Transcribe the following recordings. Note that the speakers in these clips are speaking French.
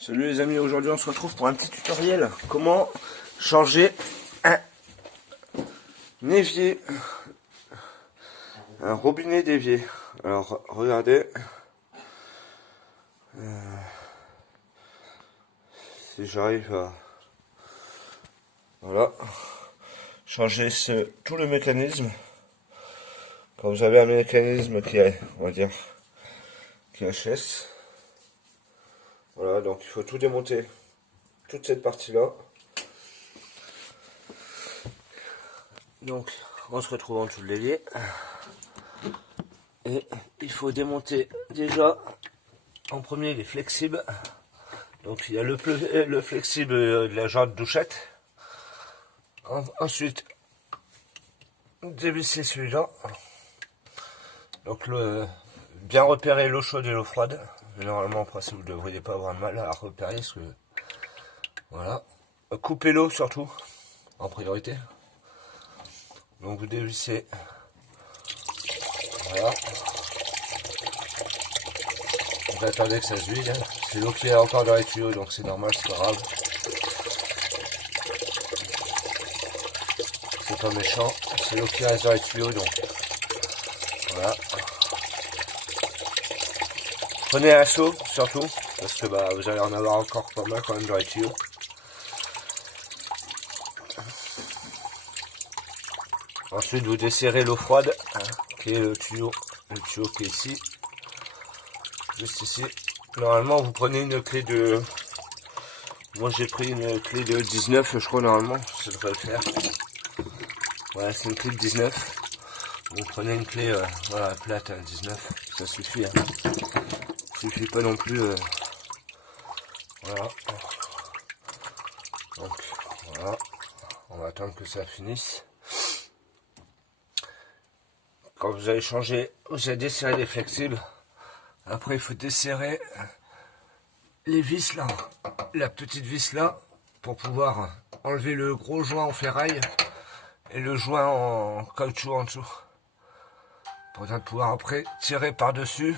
Salut les amis, aujourd'hui on se retrouve pour un petit tutoriel. Comment changer un évier, un robinet d'évier. Alors regardez, si j'arrive à voilà changer tout le mécanisme. Quand vous avez un mécanisme qui est, on va dire, qui est HS, voilà, donc il faut tout démonter, toute cette partie là. Donc on se retrouve en dessous de l'évier et il faut démonter déjà en premier les flexibles. Donc il y a le flexible de la jante douchette. Ensuite dévisser celui-là. Donc bien repérer l'eau chaude et l'eau froide. Mais normalement en principe vous ne devriez pas avoir de mal à repérer parce que voilà. Couper l'eau surtout en priorité. Donc vous dévissez. Voilà. Vous attendez que ça se vide. C'est l'eau qui est encore dans les tuyaux, donc c'est normal, c'est pas grave. C'est pas méchant. C'est l'eau qui reste dans les tuyaux, donc voilà. Prenez un seau surtout, parce que bah, vous allez en avoir encore pas mal quand même dans les tuyaux. Ensuite vous desserrez l'eau froide, qui est le tuyau qui est ici. Juste ici. Normalement vous prenez une clé de... Moi j'ai pris une clé de 19 je crois normalement, ça devrait le faire. Voilà, c'est une clé de 19. Vous prenez une clé voilà, plate 19, ça suffit. Hein. Suffit pas non plus. Voilà. Donc voilà. On va attendre que ça finisse. Quand vous avez changé, vous avez desserré les flexibles. Après il faut desserrer les vis là, la petite vis là, pour pouvoir enlever le gros joint en ferraille et le joint en caoutchouc en dessous. Pour pouvoir après tirer par dessus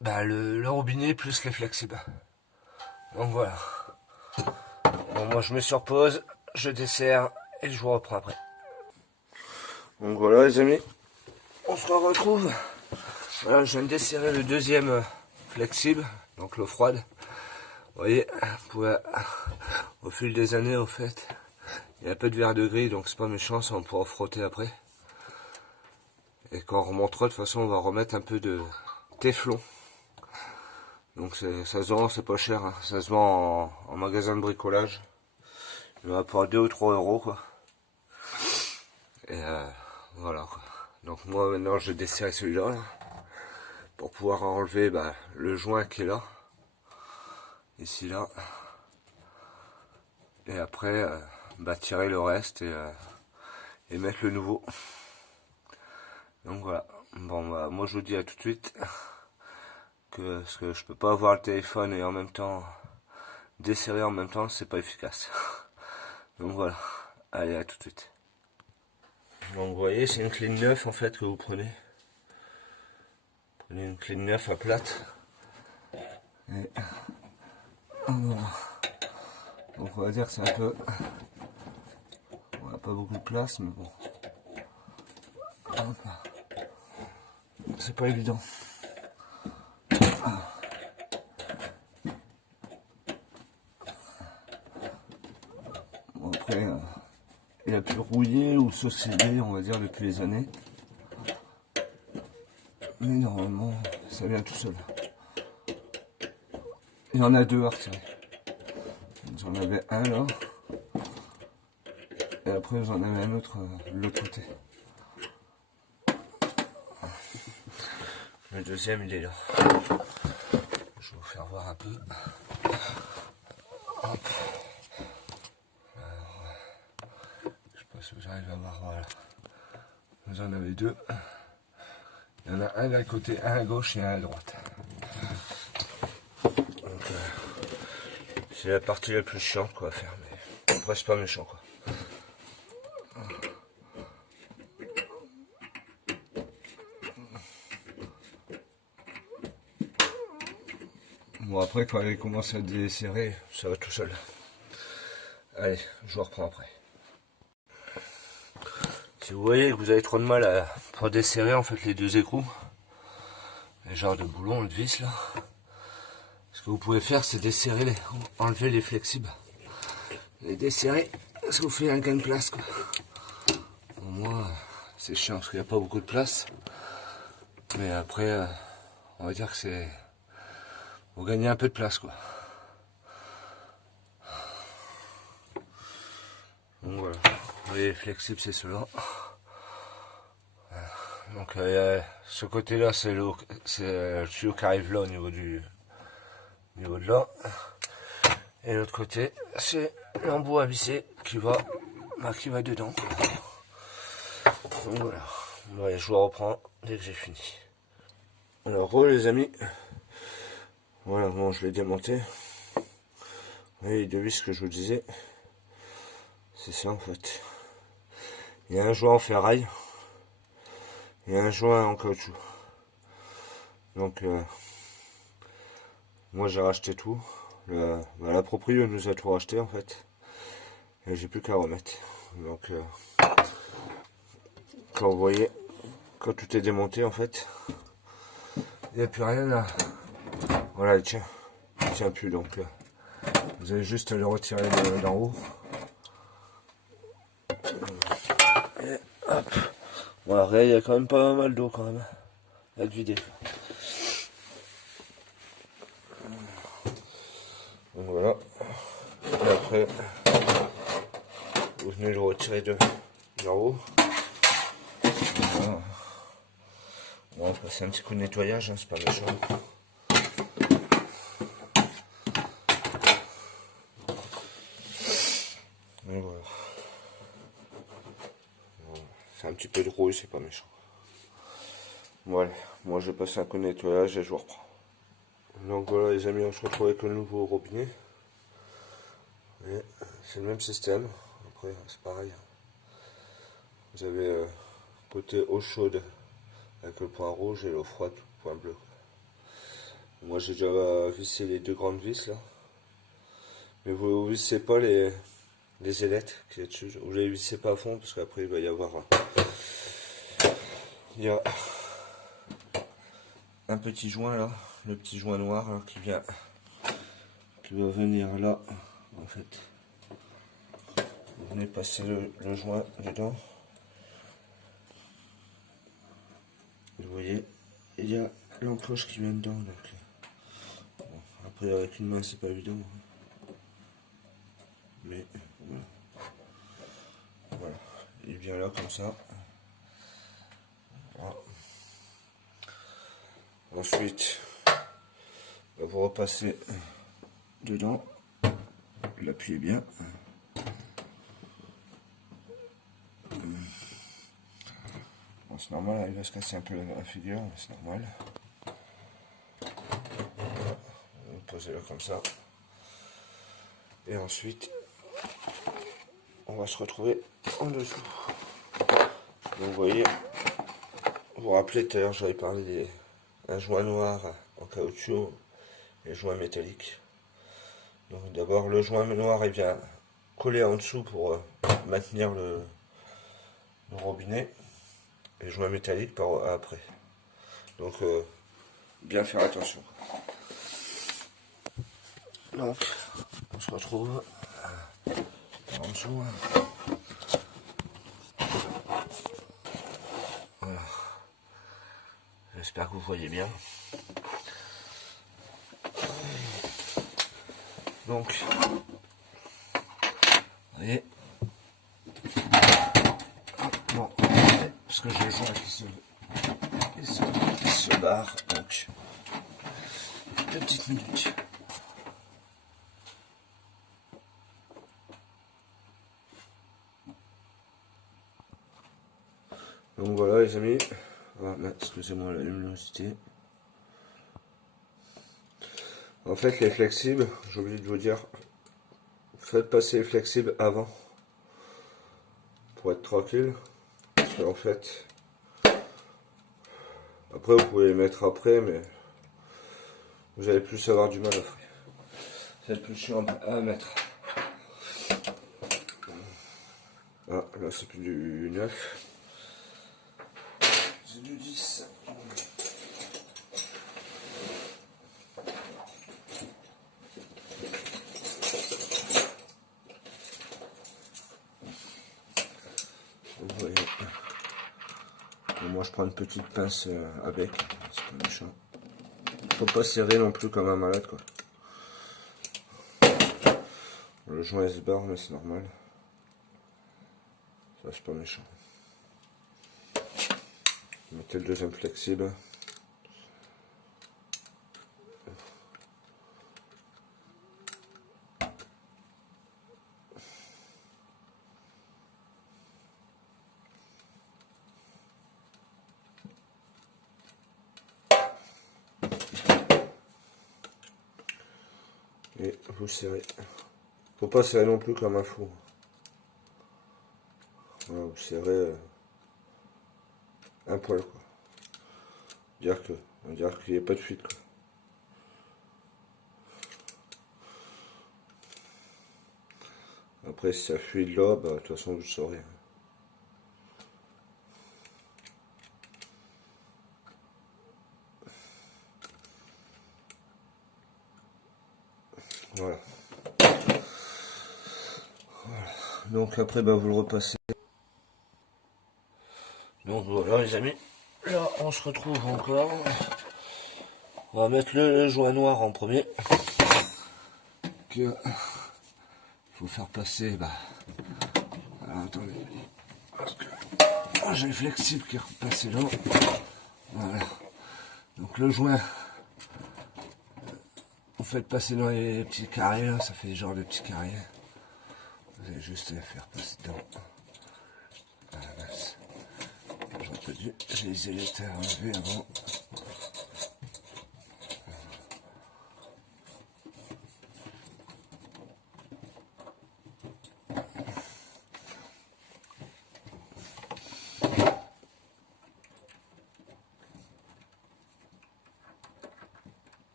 bah, le robinet plus les flexibles. Donc voilà. Bon, moi je me surpose, je desserre et je vous reprends après. Donc voilà les amis, on se retrouve. Voilà, je viens de desserrer le deuxième flexible, donc l'eau froide. Vous voyez, vous pouvez, au fil des années au fait, il y a un peu de verre de gris, donc c'est pas méchant, ça on pourra frotter après. Et quand on remontera, de toute façon on va remettre un peu de téflon. Donc ça se vend, c'est pas cher, hein. Ça se vend en magasin de bricolage. Il va pour 2 ou 3 euros quoi. Et voilà quoi. Donc moi maintenant je desserre celui-là là, pour pouvoir enlever bah, le joint qui est là. Ici là. Et après bah, tirer le reste et mettre le nouveau. Donc voilà. Bon bah, moi je vous dis à tout de suite. Parce que je peux pas avoir le téléphone et en même temps desserrer en même temps, c'est pas efficace. Donc voilà, allez à tout de suite. Donc vous voyez, c'est une clé de 9 en fait que vous prenez. Prenez une clé de 9 à plate. Et voilà. Donc on va dire que c'est un peu... On n'a pas beaucoup de place, mais bon. C'est pas évident. Bon après, il a pu rouiller ou s'oxyder, on va dire, depuis les années. Mais normalement, ça vient tout seul. Il y en a deux à retirer. Vous en avez un là. Et après, vous en avez un autre de l'autre côté. Le deuxième, il est là. Je vais vous faire voir un peu. Hop. Alors, je sais pas si vous arrivez à voir, voilà. Vous en avez deux. Il y en a un d'un côté, un à gauche et un à droite. Donc, c'est la partie la plus chiante quoi à faire, mais après c'est pas méchant quoi. Bon, après, quand elle commence à desserrer, ça va tout seul. Allez, je vous reprends après. Si vous voyez que vous avez trop de mal pour desserrer en fait les deux écrous, les genres de boulons, de vis là, ce que vous pouvez faire, c'est desserrer, enlever les flexibles. Les desserrer, ça vous fait un gain de place quoi. Pour moi, c'est chiant parce qu'il n'y a pas beaucoup de place. Mais après, on va dire que c'est... Vous gagnez un peu de place quoi. Donc voilà. Les flexibles, c'est ceux-là. Donc ce côté-là, c'est le tuyau qui arrive là au niveau de là. Et l'autre côté, c'est l'embout à visser qui va dedans. Donc voilà. Ouais, je vous reprends dès que j'ai fini. Alors les amis, voilà, bon, je l'ai démonté. Vous voyez les deux vis que je vous disais, c'est ça en fait. Il y a un joint en ferraille et un joint en caoutchouc. Donc moi j'ai racheté tout. La proprio nous a tout racheté en fait. Et j'ai plus qu'à remettre. Donc quand vous voyez, quand tout est démonté en fait, il n'y a plus rien là. Voilà, il tient plus. Donc vous allez juste le retirer d'en haut. Et hop. Voilà, il y a quand même pas mal d'eau quand même. Il y a de vider. Donc voilà. Et après, vous venez le retirer d'en haut. Voilà. On va passer un petit coup de nettoyage, hein, c'est pas méchant. Et voilà. C'est un petit peu de rouille, c'est pas méchant. Voilà, moi je vais passer un coup de nettoyage et je vous reprends. Donc voilà les amis, on se retrouve avec le nouveau robinet. C'est le même système, après c'est pareil. Vous avez côté eau chaude avec le point rouge et l'eau froide, point bleu. Moi j'ai déjà vissé les deux grandes vis là. Mais vous ne vissez pas les ailettes qui est dessus. Vous les vissez pas à fond parce qu'après il va y avoir il y a un petit joint là, le petit joint noir là, qui va venir là en fait. Vous venez passer le joint dedans. Vous voyez, il y a l'encoche qui vient dedans. Donc, bon, après avec une main c'est pas évident. Mais voilà. Voilà. Il vient là comme ça. Voilà. Ensuite, vous repassez dedans. L'appuyez bien. Bon, c'est normal, il va se casser un peu la figure, mais c'est normal. Vous posez là comme ça. Et ensuite, on va se retrouver en dessous. Donc vous voyez, vous vous rappelez tout à l'heure, j'avais parlé d'un joint noir en caoutchouc et joint métallique. Donc d'abord le joint noir il vient coller en dessous pour maintenir le robinet et le joint métallique par après. Donc bien faire attention. Donc on se retrouve en dessous. Voilà. J'espère que vous voyez bien. Donc, vous voyez, bon, parce que je les joints qui se barrent, donc 2 petites minutes. Donc voilà les amis, voilà, excusez-moi la luminosité. En fait les flexibles, j'ai oublié de vous dire, faites passer les flexibles avant pour être tranquille. Parce qu'en fait, après vous pouvez les mettre après, mais vous allez plus avoir du mal à fouiller. Ça va être plus chiant à mettre. Ah, là c'est plus du 9. C'est du 10. Vous voyez. Bon, moi je prends une petite pince avec, c'est pas méchant. Faut pas serrer non plus comme un malade quoi. Le joint se barre mais c'est normal. Ça c'est pas méchant. Mettez le deuxième flexible. Et vous serrez. Faut pas serrer non plus comme un fou. Voilà, vous serrez un poil quoi. On dirait qu'il n'y a pas de fuite quoi. Après si ça fuit de là, bah, de toute façon vous le saurez. Voilà. Donc après bah, vous le repassez. Donc voilà les amis, là on se retrouve encore. On va mettre le joint noir en premier. Il faut faire passer. Bah, alors attendez, parce que j'ai le flexible qui est repassé là. Voilà. Donc le joint, vous faites passer dans les petits carrés là, ça fait genre de petits carrés. Vous allez juste les faire passer dedans. J'aurais pas dû, j'ai les électeurs enlevés avant.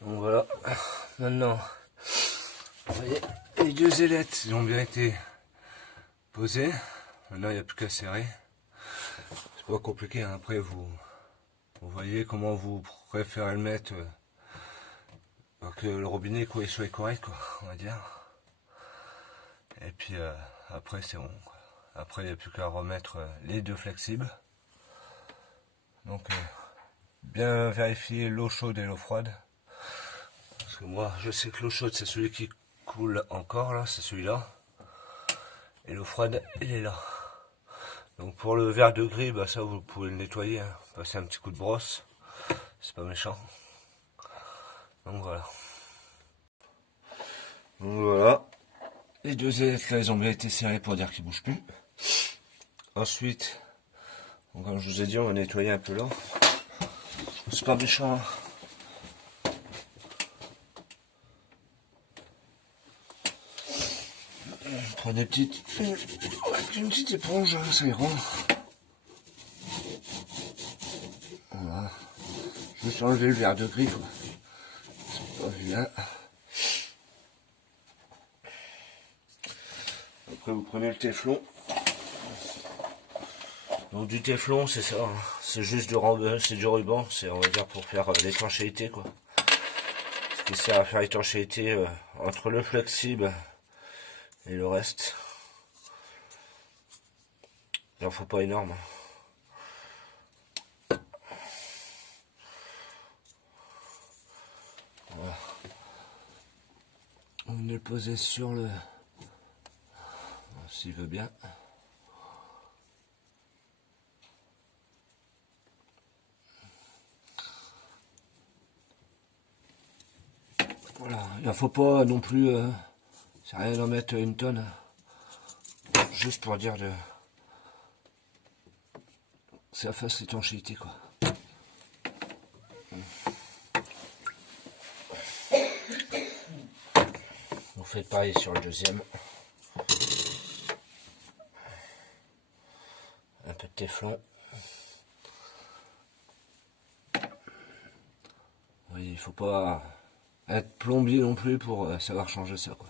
Donc voilà, maintenant, vous voyez, les deux ailettes ils ont bien été posées. Maintenant il n'y a plus qu'à serrer. C'est pas compliqué, hein. Après vous voyez comment vous préférez le mettre pour que le robinet quoi, il soit correct quoi, on va dire. Et puis après c'est bon quoi. Après il n'y a plus qu'à remettre les deux flexibles. Donc bien vérifier l'eau chaude et l'eau froide. Parce que moi je sais que l'eau chaude c'est celui qui coule encore là, c'est celui-là. Et l'eau froide il est là. Donc pour le verre de gris, bah ça vous pouvez le nettoyer, hein. Passer un petit coup de brosse, c'est pas méchant. Donc voilà. Donc voilà. Les deux ailettes là, ils ont bien été serrés pour dire qu'ils bougent plus. Ensuite, donc, comme je vous ai dit, on va nettoyer un peu là. C'est pas méchant. On prend des petites. Avec une petite éponge, ça ira. Voilà. Juste enlever le verre de gris, quoi. C'est pas vilain. Après, vous prenez le téflon. Donc du téflon, c'est ça. Hein. C'est juste du ruban. C'est, on va dire, pour faire l'étanchéité, quoi. Ce qui sert à faire l'étanchéité entre le flexible et le reste. Il en faut pas énorme. Voilà. On va le poser sur le... S'il veut bien. Voilà, il ne faut pas non plus... c'est rien d'en mettre une tonne. Juste pour dire de... ça fasse l'étanchéité, quoi. faites pareil sur le deuxième. Un peu de téflon. Oui, il faut pas être plombier non plus pour savoir changer ça, quoi.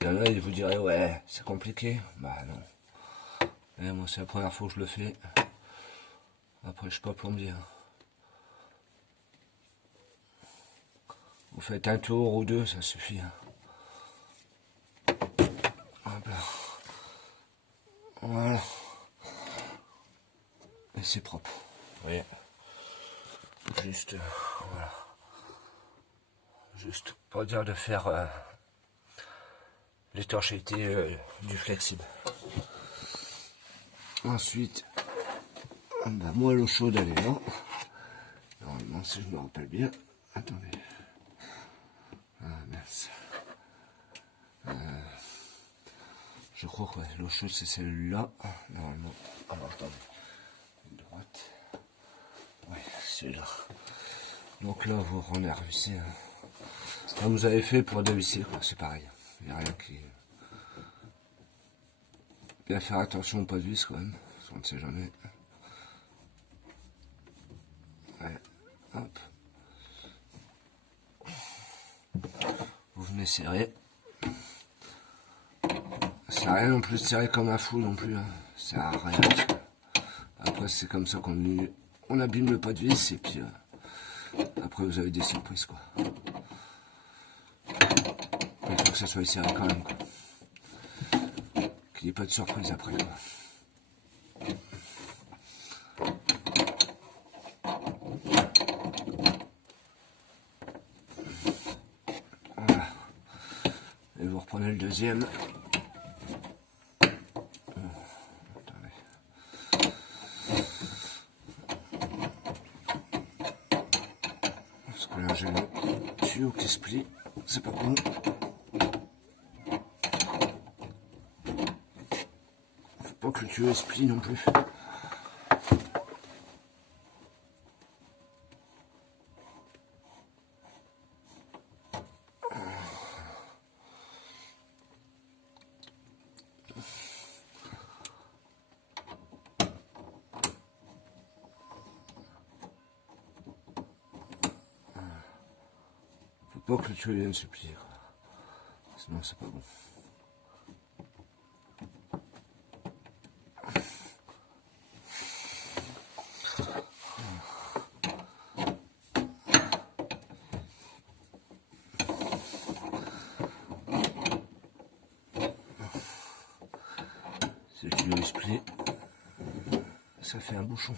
Il y en a, ils vous diraient, ouais, c'est compliqué. Bah non. Et moi, c'est la première fois que je le fais. Après, je suis pas plombier. Vous faites un tour ou deux, ça suffit. Hop là. Voilà. Et c'est propre. Vous voyez. Juste, voilà. Juste pour dire de faire l'étanchéité du flexible. Ensuite, bah, moi l'eau chaude elle est là. Normalement si je me rappelle bien. Attendez. Ah mince. Je crois que ouais, l'eau chaude c'est celle-là. Normalement. Alors attendez. Droite. Oui, c'est là. Donc là vous renervissez. Comme vous avez fait pour dévisser, c'est pareil. Il n'y a rien qui. Bien faire attention au pas de vis quand même, parce qu'on ne sait jamais. Ouais, hop. Vous venez serrer. Ça sert à rien non plus de serrer comme un fou non plus. Hein. Ça sert à rien. Après c'est comme ça on abîme le pas de vis et puis après vous avez des surprises quoi. Il faut que ça soit serré quand même quoi. Qu'il n'y ait pas de surprise après quoi. Voilà. Et vous reprenez le deuxième. Parce que là j'ai le tuyau qui se plie. C'est pas bon. Faut pas que le tuyau se plie non plus. Faut pas que le tuyau vienne se plier. Sinon c'est pas bon. Si le tuyau se plie, ça fait un bouchon.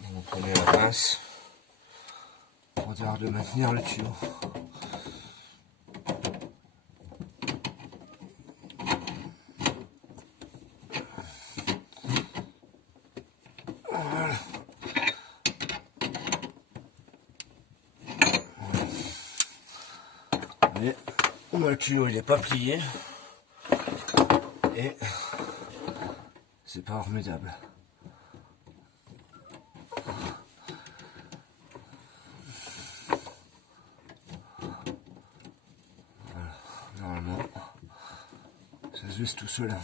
Vous prenez la pince pour dire de maintenir le tuyau. Voilà. Mais le tuyau il n'est pas plié et c'est pas remédiable. Voilà. Normalement ça se visse tout seul.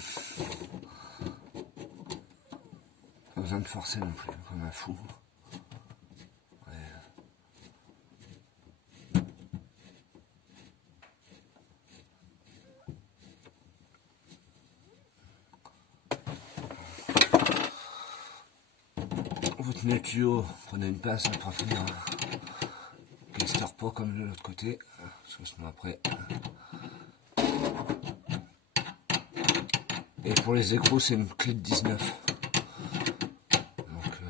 Pas besoin de forcer non plus comme un fou. Vous tenez le tuyau, prenez une pince pour finir qu'il ne se tord pas comme de l'autre côté, parce que sinon après. Et pour les écrous, c'est une clé de 19. Donc,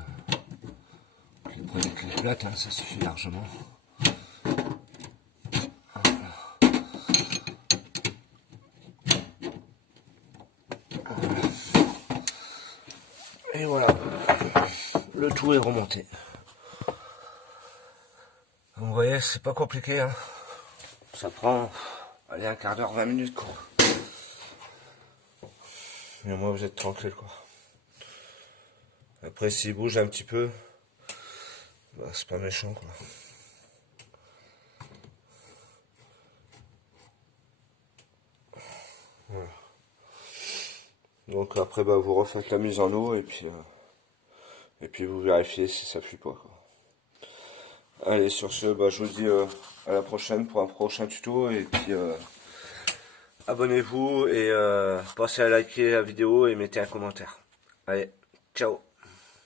vous prenez une clé plate, hein, ça suffit largement. Et voilà, le tout est remonté. Donc, vous voyez, c'est pas compliqué. Hein. Ça prend, allez, un quart d'heure, 20 minutes, quoi. Mais moi, vous êtes tranquille, quoi. Après, s'il bouge un petit peu, bah, c'est pas méchant, quoi. Voilà. Donc après bah, vous refaites la mise en eau et puis vous vérifiez si ça fuit pas, quoi. Allez, sur ce, bah, je vous dis à la prochaine pour un prochain tuto et puis abonnez-vous et pensez à liker la vidéo et mettez un commentaire. Allez, ciao.